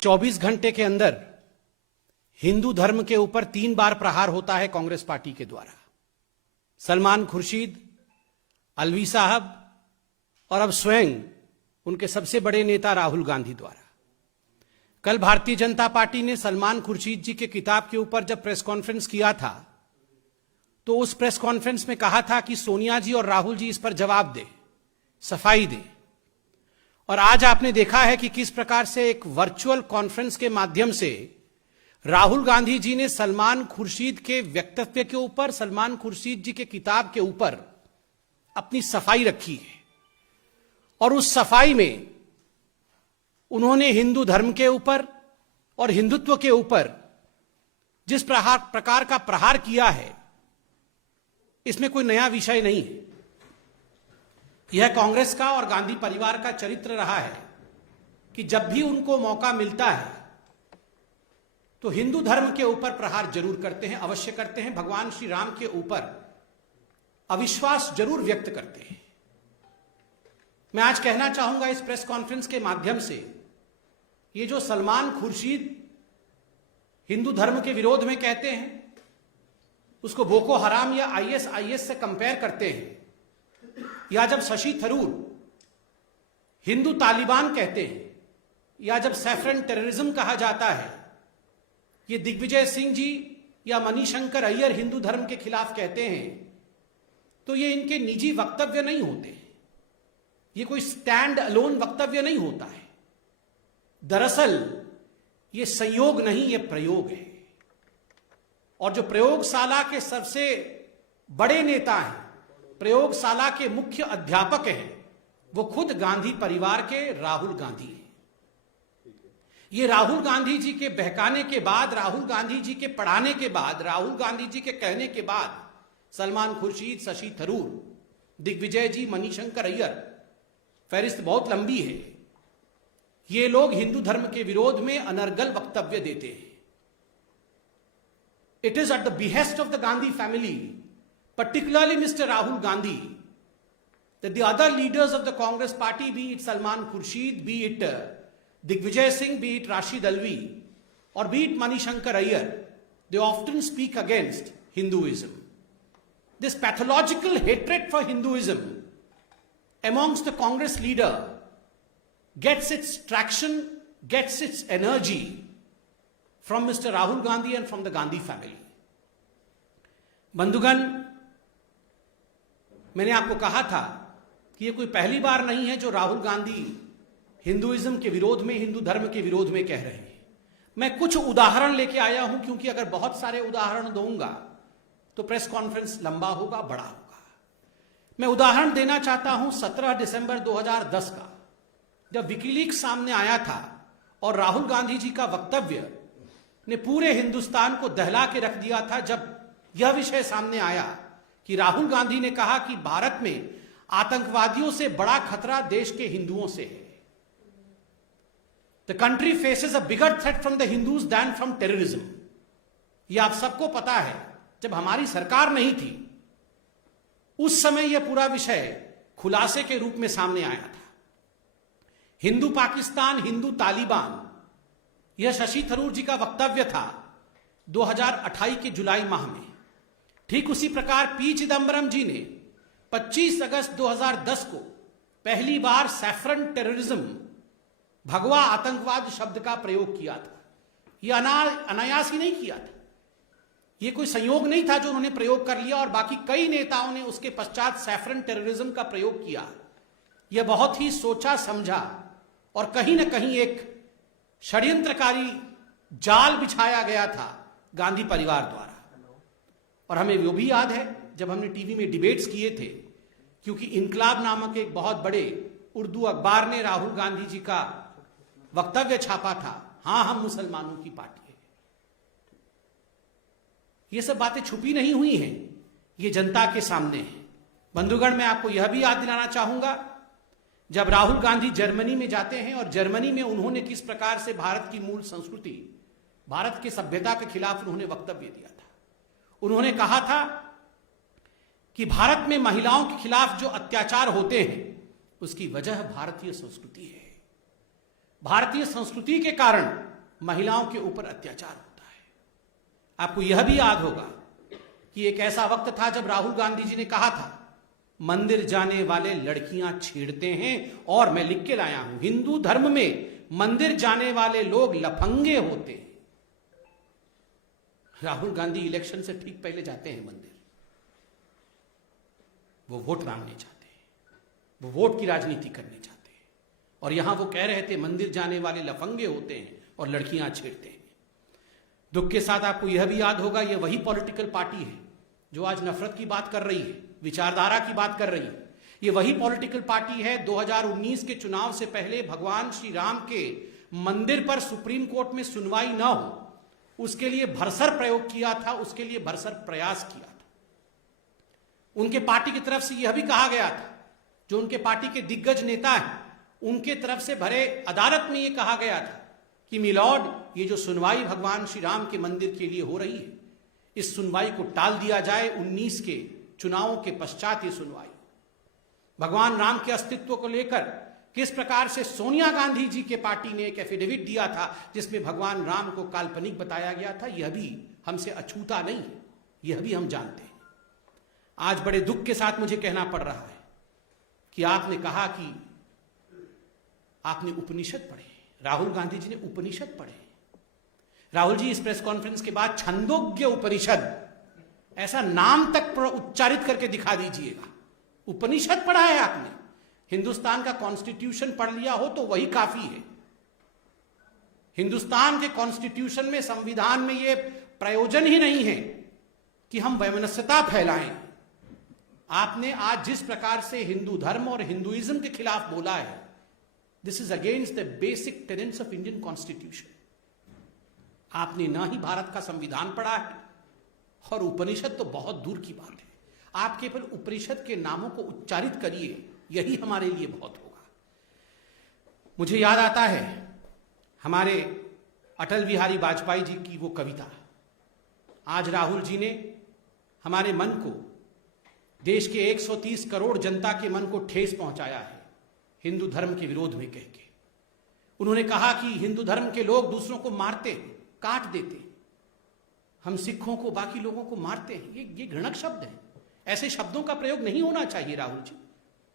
24 घंटे के अंदर हिंदू धर्म के ऊपर 3 बार प्रहार होता है कांग्रेस पार्टी के द्वारा। सलमान खुर्शीद, अलवी साहब और अब स्वयं उनके सबसे बड़े नेता राहुल गांधी द्वारा। कल भारतीय जनता पार्टी ने सलमान खुर्शीद जी के किताब के ऊपर जब प्रेस कॉन्फ्रेंस किया था तो उस प्रेस कॉन्फ्रेंस में कहा था कि सोनिया जी और राहुल जी इस पर जवाब दें, सफाई दें। और आज आपने देखा है कि किस प्रकार से एक वर्चुअल कॉन्फ्रेंस के माध्यम से राहुल गांधी जी ने सलमान खुर्शीद के वक्तव्य के ऊपर, सलमान खुर्शीद जी के किताब के ऊपर अपनी सफाई रखी है। और उस सफाई में उन्होंने हिंदू धर्म के ऊपर और हिंदुत्व के ऊपर जिस प्रकार का प्रहार किया है, इसमें कोई नया विषय नहीं है। यह कांग्रेस का और गांधी परिवार का चरित्र रहा है कि जब भी उनको मौका मिलता है तो हिंदू धर्म के ऊपर प्रहार जरूर करते हैं, अवश्य करते हैं। भगवान श्री राम के ऊपर अविश्वास जरूर व्यक्त करते हैं। मैं आज कहना चाहूंगा इस प्रेस कॉन्फ्रेंस के माध्यम से, ये जो सलमान खुर्शीद हिंदू धर्म के विरोध में कहते हैं, उसको बोको हराम या आईएस से कंपेयर करते हैं, या जब शशि थरूर हिंदू तालिबान कहते हैं, या जब सैफरन टेररिज्म कहा जाता है, ये दिग्विजय सिंह जी या मणिशंकर अय्यर हिंदू धर्म के खिलाफ कहते हैं, तो ये इनके निजी वक्तव्य नहीं होते, ये कोई स्टैंड अलोन वक्तव्य नहीं होता है। दरअसल ये संयोग नहीं, ये प्रयोग है। और जो प्रयोगशाला के सबसे बड़े नेता हैं, प्रयोगशाला के मुख्य अध्यापक हैं, वो खुद गांधी परिवार के राहुल गांधी हैं। ये राहुल गांधी जी के बहकाने के बाद, राहुल गांधी जी के पढ़ाने के बाद, राहुल गांधी जी के कहने के बाद सलमान खुर्शीद, शशि थरूर, दिग्विजय जी, मणिशंकर अय्यर, फहरिस्त बहुत लंबी है, ये लोग हिंदू धर्म के विरोध में अनर्गल वक्तव्य देते हैं। It is at the behest of the Gandhi family, particularly Mr. Rahul Gandhi, that the other leaders of the Congress party, be it Salman Khurshid, be it Digvijay Singh, be it Rashid Alvi, or be it Manishankar Aiyar, they often speak against Hinduism. This pathological hatred for Hinduism amongst the Congress leader gets its traction, gets its energy from Mr. Rahul Gandhi and from the Gandhi family. बंधुगण, मैंने आपको कहा था कि ये कोई पहली बार नहीं है जो राहुल गांधी हिंदुइज्म के विरोध में, हिंदू धर्म के विरोध में कह रहे हैं। मैं कुछ उदाहरण लेके आया हूं, क्योंकि अगर बहुत सारे उदाहरण दूंगा तो प्रेस कॉन्फ्रेंस लंबा होगा, बड़ा होगा। मैं उदाहरण देना चाहता हूं 17 दिसंबर 2010 का, जब विकीलीक्स सामने आया था और राहुल गांधी जी का वक्तव्य ने पूरे हिंदुस्तान को दहला के रख दिया था। जब यह विषय सामने आया कि राहुल गांधी ने कहा कि भारत में आतंकवादियों से बड़ा खतरा देश के हिंदुओं से है। The country faces a bigger threat from the Hindus than from terrorism. यह आप सबको पता है, जब हमारी सरकार नहीं थी उस समय यह पूरा विषय खुलासे के रूप में सामने आया था। हिंदू पाकिस्तान, हिंदू तालिबान, यह शशि थरूर जी का वक्तव्य था 2028 के जुलाई माह में। ठीक उसी प्रकार पी चिदंबरम जी ने 25 अगस्त 2010 को पहली बार सैफरन टेररिज्म, भगवा आतंकवाद शब्द का प्रयोग किया था। यह अनायास ही नहीं किया था, यह कोई संयोग नहीं था जो उन्होंने प्रयोग कर लिया और बाकी कई नेताओं ने उसके पश्चात सैफरन टेररिज्म का प्रयोग किया। यह बहुत ही सोचा समझा और कहीं ना कहीं एक षड्यंत्रकारी जाल बिछाया गया था गांधी परिवार द्वारा। और हमें वो भी याद है जब हमने टीवी में डिबेट्स किए थे, क्योंकि इनकलाब नामक एक बहुत बड़े उर्दू अखबार ने राहुल गांधी जी का वक्तव्य छापा था, हां हम मुसलमानों की पार्टी है। ये सब बातें छुपी नहीं हुई हैं, ये जनता के सामने है। बंधुगण, मैं आपको यह भी याद दिलाना चाहूंगा, जब राहुल गांधी जर्मनी में जाते हैं और जर्मनी में उन्होंने किस प्रकार से भारत की मूल संस्कृति, भारत की सभ्यता के खिलाफ उन्होंने वक्तव्य दिया था। उन्होंने कहा था कि भारत में महिलाओं के खिलाफ जो अत्याचार होते हैं उसकी वजह भारतीय संस्कृति है। भारतीय संस्कृति के कारण महिलाओं के ऊपर अत्याचार होता है। आपको यह भी याद होगा कि एक ऐसा वक्त था जब राहुल गांधी जी ने कहा था, मंदिर जाने वाले लड़कियां छेड़ते हैं, और मैं लिख के लाया हूं, हिंदू धर्म में मंदिर जाने वाले लोग लफंगे होते हैं। राहुल गांधी इलेक्शन से ठीक पहले जाते हैं मंदिर, वो वोट मांगने चाहते हैं, वो वोट की राजनीति करने चाहते हैं, और यहां वो कह रहे थे मंदिर जाने वाले लफंगे होते हैं और लड़कियां छेड़ते हैं। दुख के साथ आपको यह भी याद होगा, यह वही पॉलिटिकल पार्टी है जो आज नफरत की बात कर रही है, विचारधारा की बात कर रही है। यह वही पॉलिटिकल पार्टी है 2019 के चुनाव से पहले भगवान श्री राम के मंदिर पर सुप्रीम कोर्ट में सुनवाई न हो, उसके लिए भरसर प्रयोग किया था, उसके लिए भरसर प्रयास किया था। उनके पार्टी की तरफ से यह भी कहा गया था, जो उनके पार्टी के दिग्गज नेता हैं उनके तरफ से भरे अदालत में यह कहा गया था कि मिलॉर्ड, ये जो सुनवाई भगवान श्री राम के मंदिर के लिए हो रही है, इस सुनवाई को टाल दिया जाए, 19 के चुनावों के पश्चात ये सुनवाई। भगवान राम के अस्तित्व को लेकर किस प्रकार से सोनिया गांधी जी के पार्टी ने एक एफिडेविट दिया था जिसमें भगवान राम को काल्पनिक बताया गया था, यह भी हमसे अछूता नहीं है, यह भी हम जानते हैं। आज बड़े दुख के साथ मुझे कहना पड़ रहा है कि आपने कहा कि आपने उपनिषद पढ़े, राहुल गांधी जी ने उपनिषद पढ़े। राहुल जी, इस प्रेस कॉन्फ्रेंस के बाद छंदोग्य उपनिषद ऐसा नाम तक उच्चारित करके दिखा दीजिएगा। उपनिषद पढ़ा है आपने? हिंदुस्तान का कॉन्स्टिट्यूशन पढ़ लिया हो तो वही काफी है। हिंदुस्तान के कॉन्स्टिट्यूशन में, संविधान में यह प्रयोजन ही नहीं है कि हम वैमनस्यता फैलाएं। आपने आज जिस प्रकार से हिंदू धर्म और हिंदुइज्म के खिलाफ बोला है, this is against the basic tenants of Indian constitution. आपने ना ही भारत का संविधान पढ़ा है, और उपनिषद तो बहुत दूर की बात है। आप केवल उपनिषद के नामों को उच्चारित करिए, यही हमारे लिए बहुत होगा। मुझे याद आता है हमारे अटल बिहारी वाजपेयी जी की वो कविता। आज राहुल जी ने हमारे मन को, देश के 130 करोड़ जनता के मन को ठेस पहुंचाया है हिंदू धर्म के विरोध में कह के। उन्होंने कहा कि हिंदू धर्म के लोग दूसरों को मारते हैं, काट देते हैं, हम सिखों को, बाकी लोगों को मारते हैं। ये घृणक शब्द है, ऐसे शब्दों का प्रयोग नहीं होना चाहिए। राहुल जी,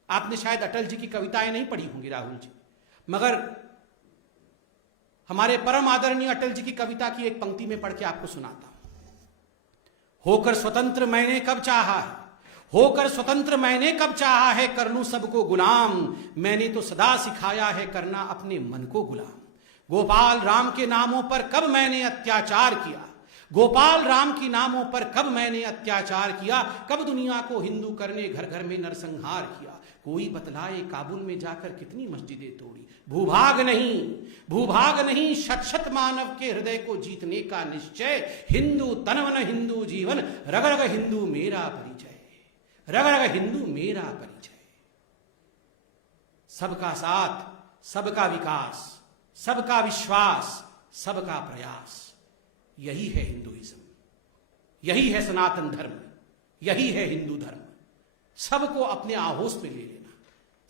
आपने शायद अटल जी की कविताएं नहीं पढ़ी होंगी राहुल जी, मगर हमारे परम आदरणीय अटल जी की कविता की एक पंक्ति में पढ़ के आपको सुनाता हूं। होकर स्वतंत्र मैंने कब चाहा है, होकर स्वतंत्र मैंने कब चाहा है, कर लूं सबको गुलाम, मैंने तो सदा सिखाया है करना अपने मन को गुलाम। गोपाल राम के नामों पर कब मैंने अत्याचार किया, गोपाल राम की नामों पर कब मैंने अत्याचार किया, कब दुनिया को हिंदू करने घर घर में नरसंहार किया। कोई बतलाए काबुल में जाकर कितनी मस्जिदें तोड़ी, भूभाग नहीं शत शत मानव के हृदय को जीतने का निश्चय। हिंदू तनवन हिंदू जीवन, रग रग हिंदू मेरा परिचय, रग रग हिंदू मेरा परिचय। सबका साथ, सबका विकास, सबका विश्वास, सबका प्रयास, यही है हिंदुइज्म, यही है सनातन धर्म, यही है हिंदू धर्म। सबको अपने आहोश में ले लेना,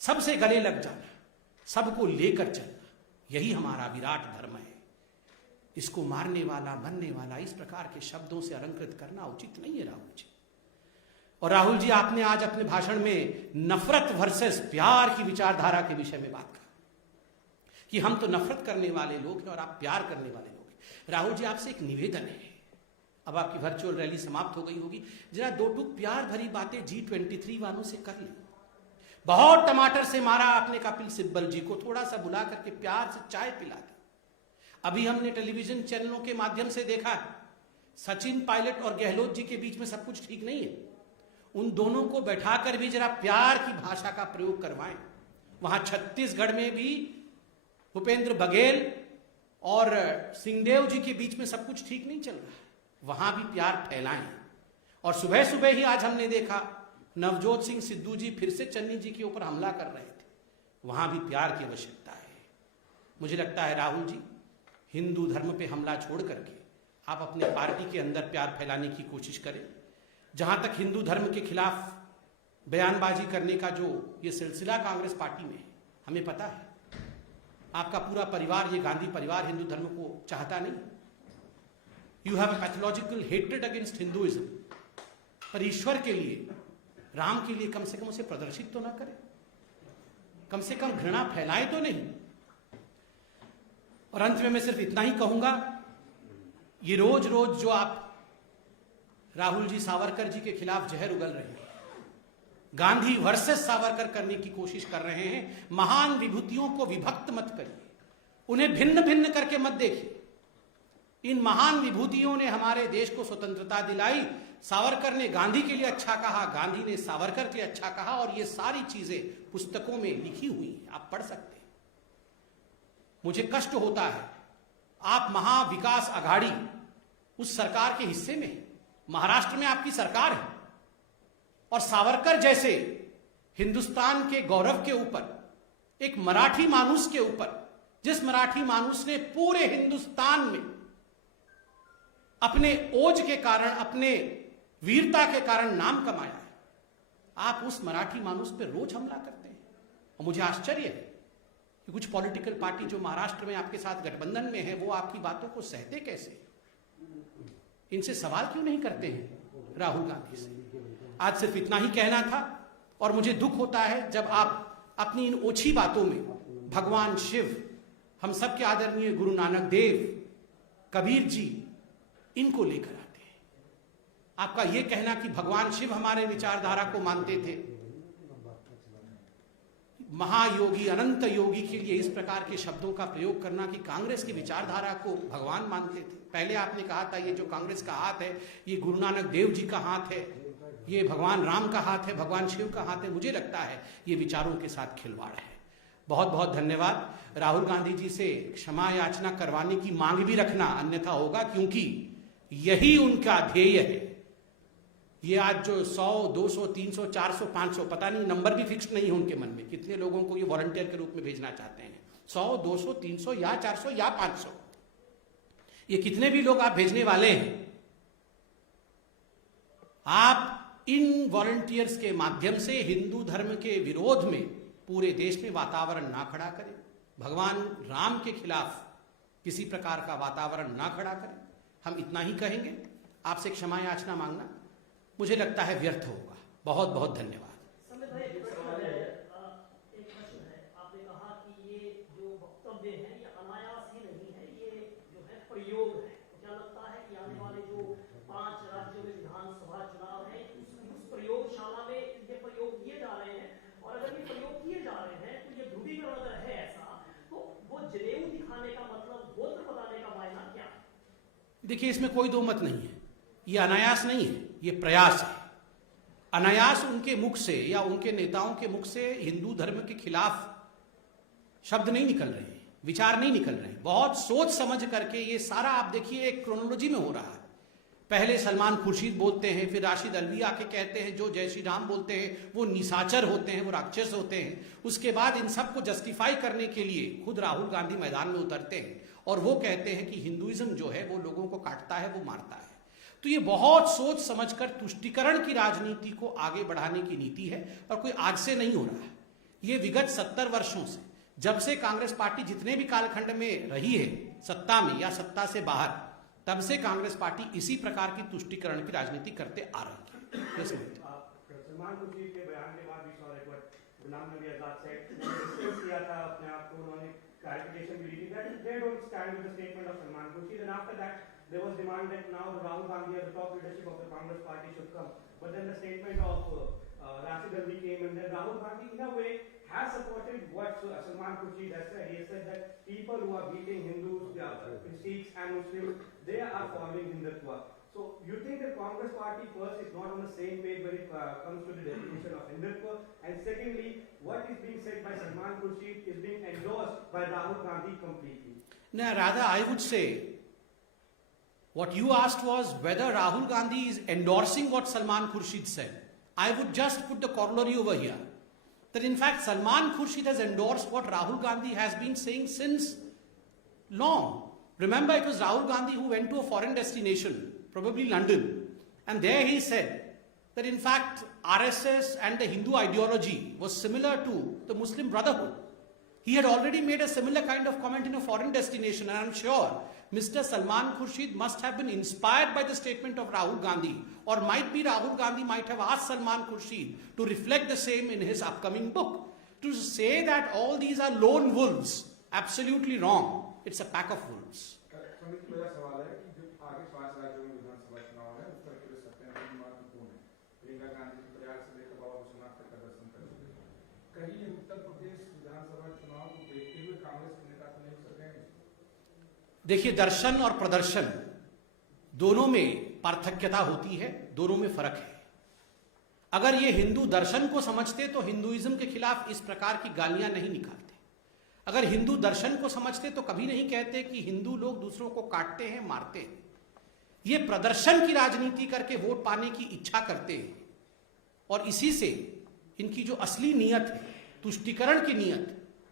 सबसे गले लग जाना, सबको लेकर चलना, यही हमारा विराट धर्म है। इसको मारने वाला, बनने वाला, इस प्रकार के शब्दों से अलंकृत करना उचित नहीं है राहुल जी। और राहुल जी, आपने आज अपने भाषण में नफरत वर्सेस प्यार की विचारधारा के विषय में बात की कि हम तो नफरत करने वाले लोग हैं और आप प्यार करने वाले लोग हैं। राहुल जी, आपसे एक निवेदन है, अब आपकी वर्चुअल रैली समाप्त हो गई होगी, जरा दो टूक प्यार भरी बातें G23 वालों से कर लें। बहुत टमाटर से मारा आपने कपिल सिब्बल जी को, थोड़ा सा बुला करके प्यार से चाय पिला दी। अभी हमने टेलीविजन चैनलों के माध्यम से देखा है, सचिन पायलट और गहलोत जी के बीच में सब कुछ ठीक नहीं है। उन दोनों को बैठाकर भी जरा प्यार की भाषा का प्रयोग करवाएं। वहां छत्तीसगढ़ में भी भूपेंद्र बघेल और सिंहदेव जी के बीच में सब कुछ ठीक नहीं चल रहा है, वहां भी प्यार फैलाएं। और सुबह सुबह ही आज हमने देखा नवजोत सिंह सिद्धू जी फिर से चन्नी जी के ऊपर हमला कर रहे थे, वहां भी प्यार की आवश्यकता है। मुझे लगता है राहुल जी, हिंदू धर्म पे हमला छोड़ करके आप अपने पार्टी के अंदर प्यार फैलाने की कोशिश करें। जहां तक हिंदू धर्म के खिलाफ बयानबाजी करने का जो ये सिलसिला कांग्रेस पार्टी में है, हमें पता है आपका पूरा परिवार, ये गांधी परिवार हिंदू धर्म को चाहता नहीं। You have a pathological hatred against Hinduism. पर ईश्वर के लिए, राम के लिए कम से कम उसे प्रदर्शित तो ना करें, कम से कम घृणा फैलाए तो नहीं। और अंत में मैं सिर्फ इतना ही कहूंगा, ये रोज रोज जो आप राहुल जी सावरकर जी के खिलाफ जहर उगल रहे हैं, गांधी वर्सेस सावरकर करने की कोशिश कर रहे हैं, महान विभूतियों को विभक्त मत करिए, उन्हें भिन्न भिन्न करके मत देखिए। इन महान विभूतियों ने हमारे देश को स्वतंत्रता दिलाई। सावरकर ने गांधी के लिए अच्छा कहा, गांधी ने सावरकर के लिए अच्छा कहा, और ये सारी चीजें पुस्तकों में लिखी हुई हैं, आप पढ़ सकते हैं। मुझे कष्ट होता है, आप महाविकास आघाड़ी उस सरकार के हिस्से में, महाराष्ट्र में आपकी सरकार है, और सावरकर जैसे हिंदुस्तान के गौरव के ऊपर, एक मराठी मानुस के ऊपर, जिस मराठी मानुस ने पूरे हिंदुस्तान में अपने ओज के कारण, अपने वीरता के कारण नाम कमाया है, आप उस मराठी मानुस पे रोज हमला करते हैं। और मुझे आश्चर्य है कि कुछ पॉलिटिकल पार्टी जो महाराष्ट्र में आपके साथ गठबंधन में है, वो आपकी बातों को सहते कैसे, इनसे सवाल क्यों नहीं करते हैं राहुल गांधी से। आज सिर्फ इतना ही कहना था, और मुझे दुख होता है जब आप अपनी इन ओछी बातों में भगवान शिव, हम सबके आदरणीय गुरु नानक देव, कबीर जी, इनको लेकर आते हैं। आपका यह कहना कि भगवान शिव हमारे विचारधारा को मानते थे, महायोगी अनंत योगी के लिए इस प्रकार के शब्दों का प्रयोग करना कि कांग्रेस की विचारधारा को भगवान मानते थे। पहले आपने कहा था ये जो कांग्रेस का हाथ है, ये गुरु नानक देव जी का हाथ है, ये भगवान राम का हाथ है, भगवान शिव का हाथ है। मुझे लगता है ये विचारों के साथ खिलवाड़ है। बहुत बहुत धन्यवाद। राहुल गांधी जी से क्षमा याचना करवाने की मांग भी रखना, अन्यथा होगा, क्योंकि यही उनका ध्येय है। ये आज जो 100, 200, 300, 400, 500, पता नहीं, नंबर भी फिक्स नहीं है उनके मन में, कितने लोगों को ये वॉलंटियर के रूप में भेजना चाहते हैं। 100, 200, 300 या 400 या 500, ये कितने भी लोग आप भेजने वाले हैं, आप इन वॉलंटियर्स के माध्यम से हिंदू धर्म के विरोध में पूरे देश में वातावरण ना खड़ा करें, भगवान राम के खिलाफ किसी प्रकार का वातावरण ना खड़ा करें। हम इतना ही कहेंगे। आपसे क्षमा याचना मांगना मुझे लगता है व्यर्थ होगा। बहुत बहुत धन्यवाद। एक प्रश्न है, आपने कहा कि ये जो वक्तव्य है ये अनायास ही नहीं है, ये जो है प्रयोग है। क्या लगता है कि आने वाले जो 5 राज्यों में विधानसभा चुनाव है, उस प्रयोगशाला में ये प्रयोग किए जा रहे हैं, और अगर ये प्रयोग किए जा रहे हैं तो ये ध्रुवीकरण अगर है ऐसा, तो वो जनेऊ दिखाने का मतलब, गोत्र बताने का मायना क्या है? देखिए, इसमें कोई दो मत नहीं है। ये अनायास नहीं है, ये प्रयास है। अनायास उनके मुख से या उनके नेताओं के मुख से हिंदू धर्म के खिलाफ शब्द नहीं निकल रहे हैं, विचार नहीं निकल रहे हैं। बहुत सोच समझ करके ये सारा, आप देखिए, एक क्रोनोलॉजी में हो रहा है। पहले सलमान खुर्शीद बोलते हैं, फिर राशिद अल्वी आके कहते हैं जो जय श्री राम बोलते हैं वो निशाचर होते हैं, वो राक्षस होते हैं। उसके बाद इन सबको जस्टिफाई करने के लिए खुद राहुल गांधी मैदान में उतरते हैं और वो कहते हैं कि हिंदुइज्म जो है वो लोगों को काटता है, वो मारता है। तो ये बहुत सोच समझकर तुष्टीकरण की राजनीति को आगे बढ़ाने की नीति है, और कोई आज से नहीं हो रहा है। ये विगत 70 वर्षों से, जब से कांग्रेस पार्टी जितने भी कालखंड में रही है, सत्ता में या सत्ता से बाहर, तब से कांग्रेस पार्टी इसी प्रकार की तुष्टीकरण की राजनीति करते आ रही है। सलमान खुर्शीद के बयान के बाद भी गुलाम नबी आजाद से डिस्कस किया था अपने आप को, उन्होंने क्लैरिफिकेशन भी दी that they don't stand with the statement of Salman Khurshid, and after that there was demand that now Rahul Gandhi as the top leadership of the Congress party should come, but then the statement of Rashid Alvi came, and then Rahul Gandhi in a way has supported what Salman Khurshid has said. He has said that people who are beating Hindus, Sikhs and Muslims, they are following Hindutva. So you think the Congress party first is not on the same page when it comes to the definition of Hindutva, and secondly, what is being said by Salman Khurshid is being endorsed by Rahul Gandhi completely? No, rather I would say, what you asked was whether Rahul Gandhi is endorsing what Salman Khurshid said. I would just put the corollary over here, that in fact Salman Khurshid has endorsed what Rahul Gandhi has been saying since long. Remember, it was Rahul Gandhi who went to a foreign destination, probably London, and there he said that in fact RSS and the Hindu ideology was similar to the Muslim Brotherhood. He had already made a similar kind of comment in a foreign destination, and I'm sure Mr. Salman Khurshid must have been inspired by the statement of Rahul Gandhi, or might be Rahul Gandhi might have asked Salman Khurshid to reflect the same in his upcoming book. To say that all these are lone wolves, absolutely wrong. It's a pack of wolves. समिति मेरा सवाल है कि जो आगे 5 राज्यों में विधानसभा चुनाव है, उत्तर प्रदेश अत्यंत महत्वपूर्ण है। प्रियंका गांधी के प्रयास से लेकर बाबा विश्वनाथ तक का दर्शन कर चुके हैं। कहीं ये उत्तर प्रदेश विधानसभा चुनाव को देखते हुए कांग्रेस के नेता तो नहीं सर गए? देखिए, दर्शन और प्रदर्शन दोनों में पार्थक्यता होती है, दोनों में फर्क है। अगर ये हिंदू दर्शन को समझते तो हिंदुइज्म के खिलाफ इस प्रकार की गालियां नहीं निकालते। अगर हिंदू दर्शन को समझते तो कभी नहीं कहते कि हिंदू लोग दूसरों को काटते हैं, मारते हैं। ये प्रदर्शन की राजनीति करके वोट पाने की इच्छा करते हैं, और इसी से इनकी जो असली नियत है, तुष्टीकरण की नियत,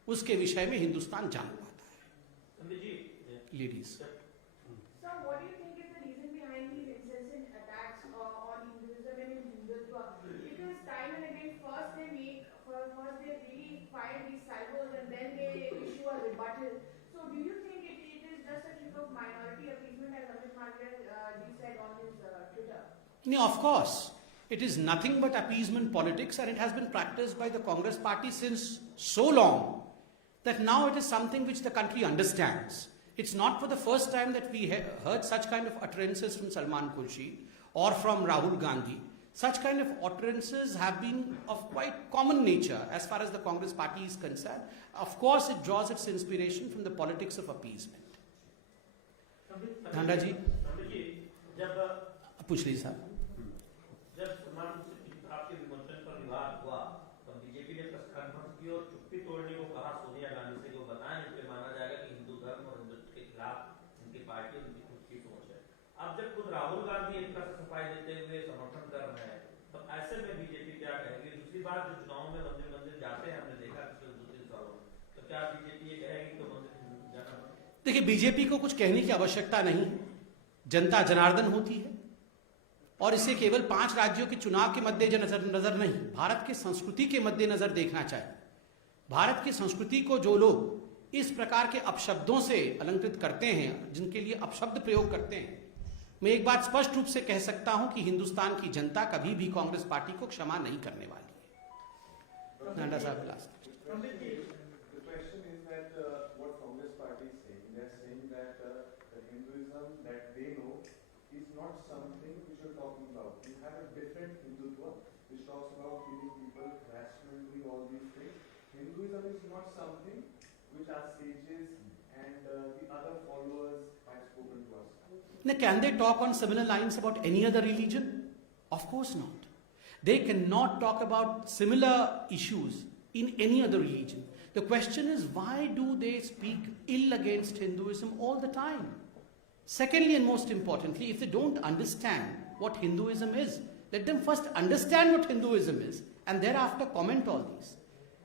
उसके विषय में हिंदुस्तान जान पाता है। Ladies, Sir, what do you think is the reason behind these incessant attacks on Hinduism and Hindutva? Because time and again, first they really fire these salvos and then they issue a rebuttal. So, do you think it is just a trick of minority appeasement, as Amit Malviya said on his Twitter? no, of course, it is nothing but appeasement politics, and it has been practiced by the Congress party since so long that now it is something which the country understands. It's not for the first time that we heard such kind of utterances from Salman Khurshid or from Rahul Gandhi. Such kind of utterances have been of quite common nature as far as the Congress party is concerned. Of course, it draws its inspiration from the politics of appeasement. Dhanda ji, पूछ लीजिए साहब। जब सलमान खुर्शीद आपके विमोचन पर विवाद हुआ, तब बीजेपी ने प्रेस कॉन्फ्रेंस की और चुप्पी तोड़ने को कहा सोनिया गांधी से, जो बताएं इसलिए माना जाएगा कि हिंदू धर्म और हिंदुत्व के खिलाफ उनकी पार्टी और उनकी खुद की सोच है। अब जब खुद राहुल गांधी एक तरह से सफाई देते हुए समर्थन कर रहे हैं, तो ऐसे में बीजेपी क्या कहेगी? दूसरी बात, जो चुनाव में मंदिर मंदिर जाते हैं, हमने देखा पिछले 2-3 सालों में, तो क्या बीजेपी ये कहेगी तो मंदिर जाना? देखिए, बीजेपी को कुछ कहने की आवश्यकता नहीं, जनता जनार्दन होती है, और इसे केवल 5 राज्यों के चुनाव के मद्देनजर नहीं, भारत के संस्कृति के मद्देनजर देखना चाहिए। भारत की संस्कृति को जो लोग इस प्रकार के अपशब्दों से अलंकृत करते हैं, जिनके लिए अपशब्द प्रयोग करते हैं, मैं एक बात स्पष्ट रूप से कह सकता हूं कि हिंदुस्तान की जनता कभी भी कांग्रेस पार्टी को क्षमा नहीं करने वाली है। नाडा साहब, last The question is that what Congress party is saying, they are saying that the Hinduism that they know is not something which you're talking about. You have a different Hindutva which talks about killing people, harassment, doing all these things. Hinduism is not something which our sages and the other followers have spoken to us. Now, can they talk on similar lines about any other religion? Of course not. They cannot talk about similar issues in any other religion. The question is, why do they speak ill against Hinduism all the time? Secondly, and most importantly, if they don't understand what Hinduism is, let them first understand what Hinduism is and thereafter comment all these.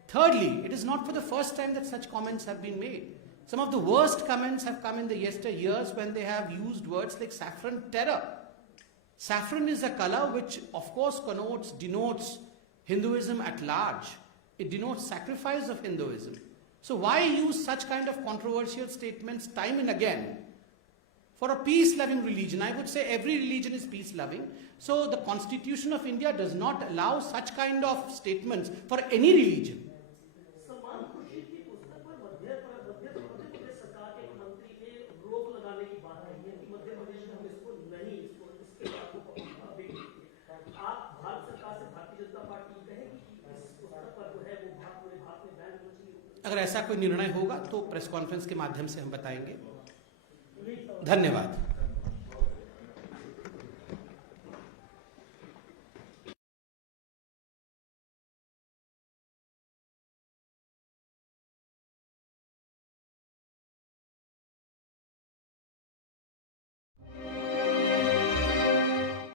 Thirdly, it is not for the first time that such comments have been made. Some of the worst comments have come in the yesteryears when they have used words like saffron terror. Saffron is a color which, of course, denotes Hinduism at large. It denotes sacrifice of Hinduism. So why use such kind of controversial statements time and again for a peace-loving religion? I would say every religion is peace-loving. So the Constitution of India does not allow such kind of statements for any religion. Salman Khurshid की पुस्तक पर मध्य प्रदेश सरकार के एक मंत्री ने रोक लगाने की बात कही है कि मध्य प्रदेश में हम इसको नहीं, इसके बात को बिक्री। आप भारत सरकार से भारतीय जनता पार्टी कहेगी कि इस पुस्तक पर जो है वो पूरे भारत में बैन होना चाहिए? अगर ऐसा कोई निर्णय होगा तो प्रेस कॉन्फ्रेंस के माध्यम से हम बताएंगे। धन्यवाद।